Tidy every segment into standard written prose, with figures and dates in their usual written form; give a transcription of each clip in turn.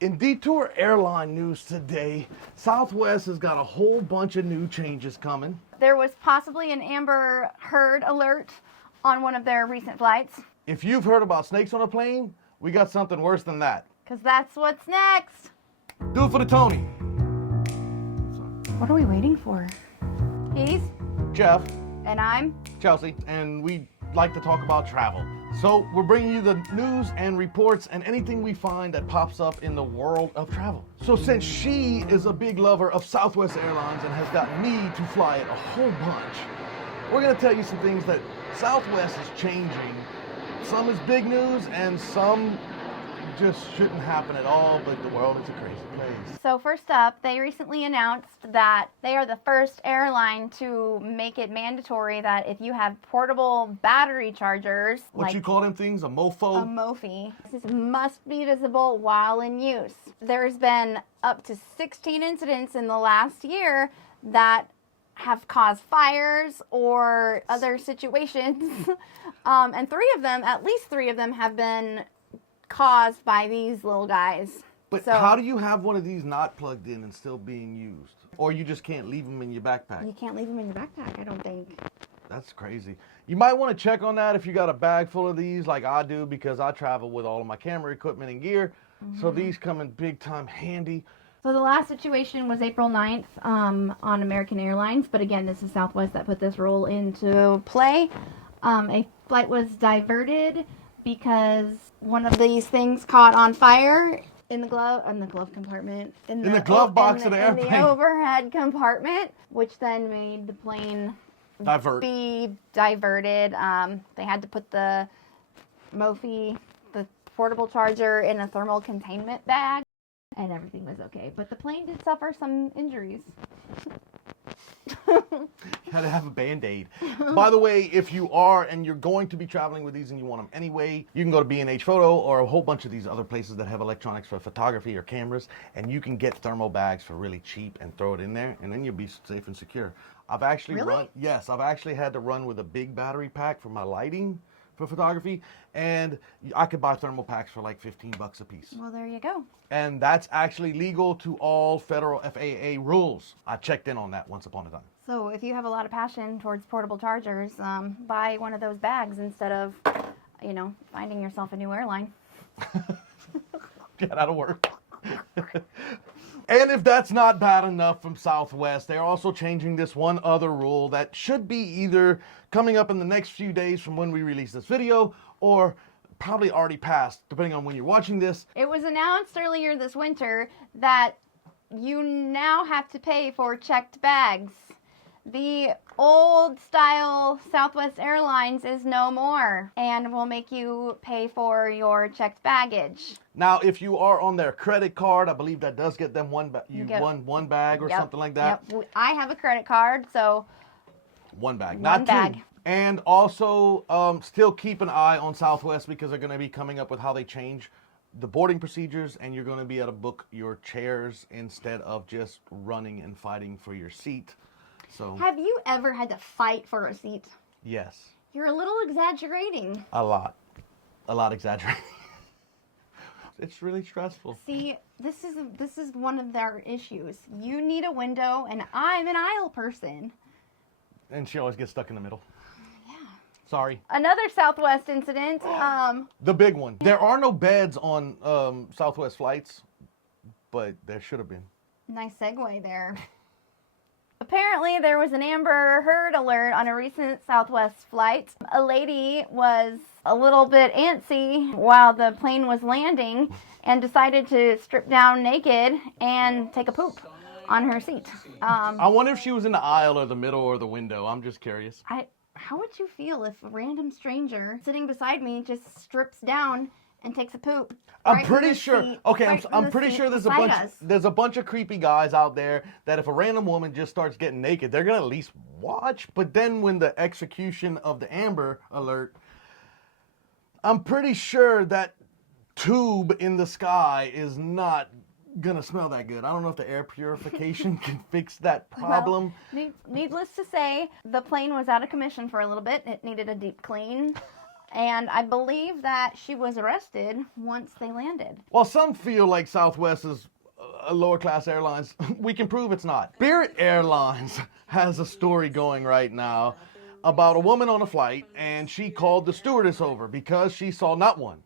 In Detour Airline news today, Southwest has got a whole bunch of new changes coming. There was possibly an Amber Heard alert on one of their recent flights. If you've heard about snakes on a plane, we got something worse than that. Because that's what's next. Do it for the Tony. What are we waiting for? He's Jeff. And I'm Chelsea, and we like to talk about travel. So we're bringing you the news and reports and anything we find that pops up in the world of travel. So since she is a big lover of Southwest Airlines and has got me to fly it a whole bunch, we're gonna tell you some things that Southwest is changing. Some is big news and some just shouldn't happen at all, but the world is a crazy place. So first up, they recently announced that they are the first airline to make it mandatory that if you have portable battery chargers, What you call them things? A mofo? A Mophie. This must be visible while in use. There's been up to 16 incidents in the last year that have caused fires or other situations. And at least three of them have been caused by these little guys. But how do you have one of these not plugged in and still being used? Or you just can't leave them in your backpack? You can't leave them in your backpack, I don't think. That's crazy. You might want to check on that if you got a bag full of these like I do, because I travel with all of my camera equipment and gear. So these come in big time handy. So the last situation was April 9th on American Airlines. But again, this is Southwest that put this rule into play. A flight was diverted because one of these things caught on fire in the glove compartment. In the glove box of the airplane. In the overhead compartment, which then made the plane be diverted. They had to put the Mophie, the portable charger, in a thermal containment bag, and everything was okay. But the plane did suffer some injuries. Had to have a Band-Aid. By the way, if you are and you're going to be traveling with these and you want them anyway, you can go to B&H Photo or a whole bunch of these other places that have electronics for photography or cameras, and you can get thermal bags for really cheap and throw it in there, and then you'll be safe and secure. I've actually I've actually had to run with a big battery pack for my lighting for photography, and I could buy thermal packs for like $15 a piece. Well, there you go. And that's actually legal to all federal FAA rules. I checked in on that once upon a time. So if you have a lot of passion towards portable chargers, buy one of those bags instead of, finding yourself a new airline. Get out of work. And if that's not bad enough from Southwest, they're also changing this one other rule that should be either coming up in the next few days from when we release this video, or probably already passed, depending on when you're watching this. It was announced earlier this winter that you now have to pay for checked bags. The old style Southwest Airlines is no more and will make you pay for your checked baggage. Now, if you are on their credit card, I believe that does get them one bag or something like that. Yep. I have a credit card, so one bag, one not bag. Two. And also, still keep an eye on Southwest, because they're going to be coming up with how they change the boarding procedures, and you're going to be able to book your chairs instead of just running and fighting for your seat. So, have you ever had to fight for a seat? Yes. You're a little exaggerating. A lot exaggerating. It's really stressful. See, this is one of their issues. You need a window, and I'm an aisle person. And she always gets stuck in the middle. Yeah. Sorry. Another Southwest incident. The big one. There are no beds on Southwest flights, but there should have been. Nice segue there. Apparently, there was an Amber Heard alert on a recent Southwest flight. A lady was a little bit antsy while the plane was landing and decided to strip down naked and take a poop on her seat. I wonder if she was in the aisle or the middle or the window. I'm just curious. How would you feel if a random stranger sitting beside me just strips down and takes a poop? I'm pretty sure. Okay, I'm pretty sure there's a bunch of creepy guys out there that if a random woman just starts getting naked, they're gonna at least watch. But then when the execution of the Amber Alert, I'm pretty sure that tube in the sky is not gonna smell that good. I don't know if the air purification can fix that problem. Well, needless to say, the plane was out of commission for a little bit. It needed a deep clean. And I believe that she was arrested once they landed. While some feel like Southwest is a lower class airlines, we can prove it's not. Spirit Airlines has a story going right now about a woman on a flight, and she called the stewardess over because she saw not one,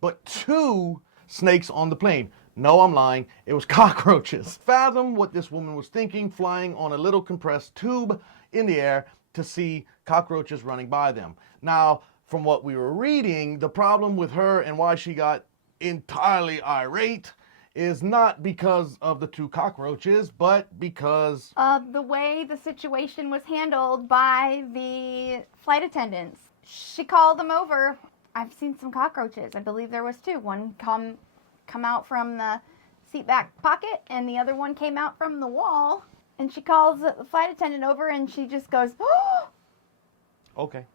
but 2 snakes on the plane. No, I'm lying. It was cockroaches. Fathom what this woman was thinking, flying on a little compressed tube in the air to see cockroaches running by them. Now, from what we were reading, the problem with her and why she got entirely irate is not because of the 2 cockroaches, but because of the way the situation was handled by the flight attendants. She called them over. I've seen some cockroaches. I believe there was 2. One come out from the seat back pocket, and the other one came out from the wall. And she calls the flight attendant over, and she just goes, "Oh, okay."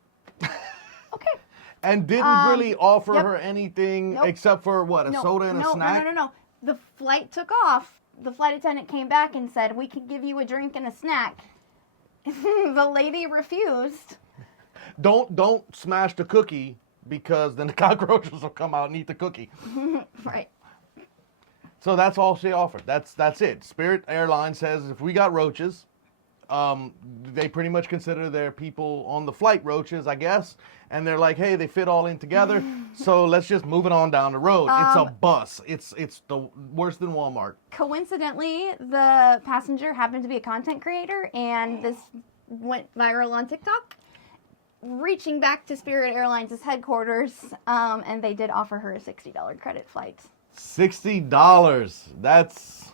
okay." And didn't really offer yep. her anything Nope. except for what, a soda and a snack? No. The flight took off. The flight attendant came back and said, "We can give you a drink and a snack." The lady refused. Don't smash the cookie, because then the cockroaches will come out and eat the cookie. Right. So that's all she offered. That's it. Spirit Airlines says if we got roaches, they pretty much consider their people on the flight roaches, I guess. And they're like, hey, they fit all in together, so let's just move it on down the road. It's a bus. It's the worse than Walmart. Coincidentally, the passenger happened to be a content creator, and this went viral on TikTok, reaching back to Spirit Airlines' headquarters, and they did offer her a $60 credit flight. $60. That's...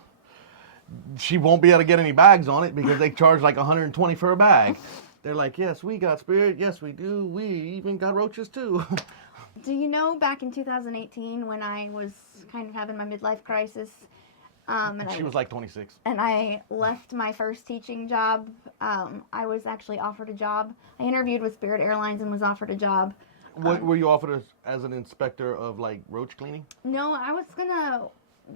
She won't be able to get any bags on it because they charge like $120 for a bag. They're like, yes, we got Spirit. Yes, we do. We even got roaches too. Do you know back in 2018 when I was kind of having my midlife crisis? And She was like 26. And I left my first teaching job. I was actually offered a job. I interviewed with Spirit Airlines and was offered a job. What were you offered as an inspector of like roach cleaning? No, I was gonna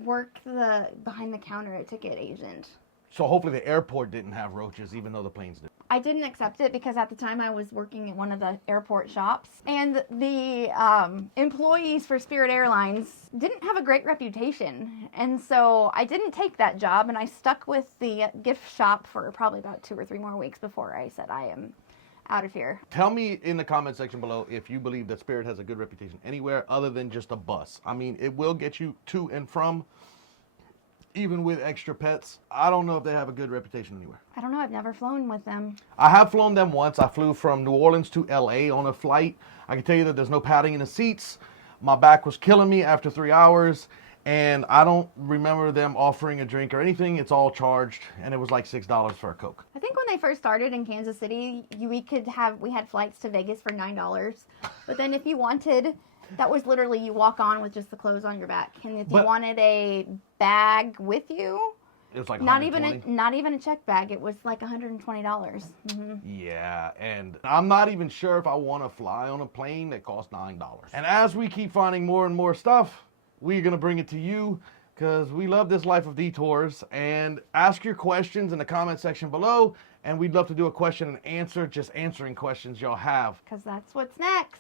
work the behind the counter at ticket agent. So hopefully the airport didn't have roaches, even though the planes did. I didn't accept it because at the time I was working at one of the airport shops, and the employees for Spirit Airlines didn't have a great reputation, and so I didn't take that job, and I stuck with the gift shop for probably about 2 or 3 more weeks before I said I am out of here. Tell me in the comment section below if you believe that Spirit has a good reputation anywhere other than just a bus. I mean, it will get you to and from, even with extra pets. I don't know if they have a good reputation anywhere. I don't know. I've never flown with them. I have flown them once. I flew from New Orleans to LA on a flight. I can tell you that there's no padding in the seats. My back was killing me after 3 hours, and I don't remember them offering a drink or anything. It's all charged, and it was like $6 for a Coke. I think when they first started in Kansas City, we had flights to Vegas for $9. But then if you wanted, that was literally you walk on with just the clothes on your back. And if you wanted a bag with you, it was like not even a check bag, it was like $120. Mm-hmm. Yeah, and I'm not even sure if I want to fly on a plane that costs $9. And as we keep finding more and more stuff, we're going to bring it to you because we love this life of detours. And ask your questions in the comment section below, and we'd love to do a question and answer, just answering questions y'all have. Because that's what's next.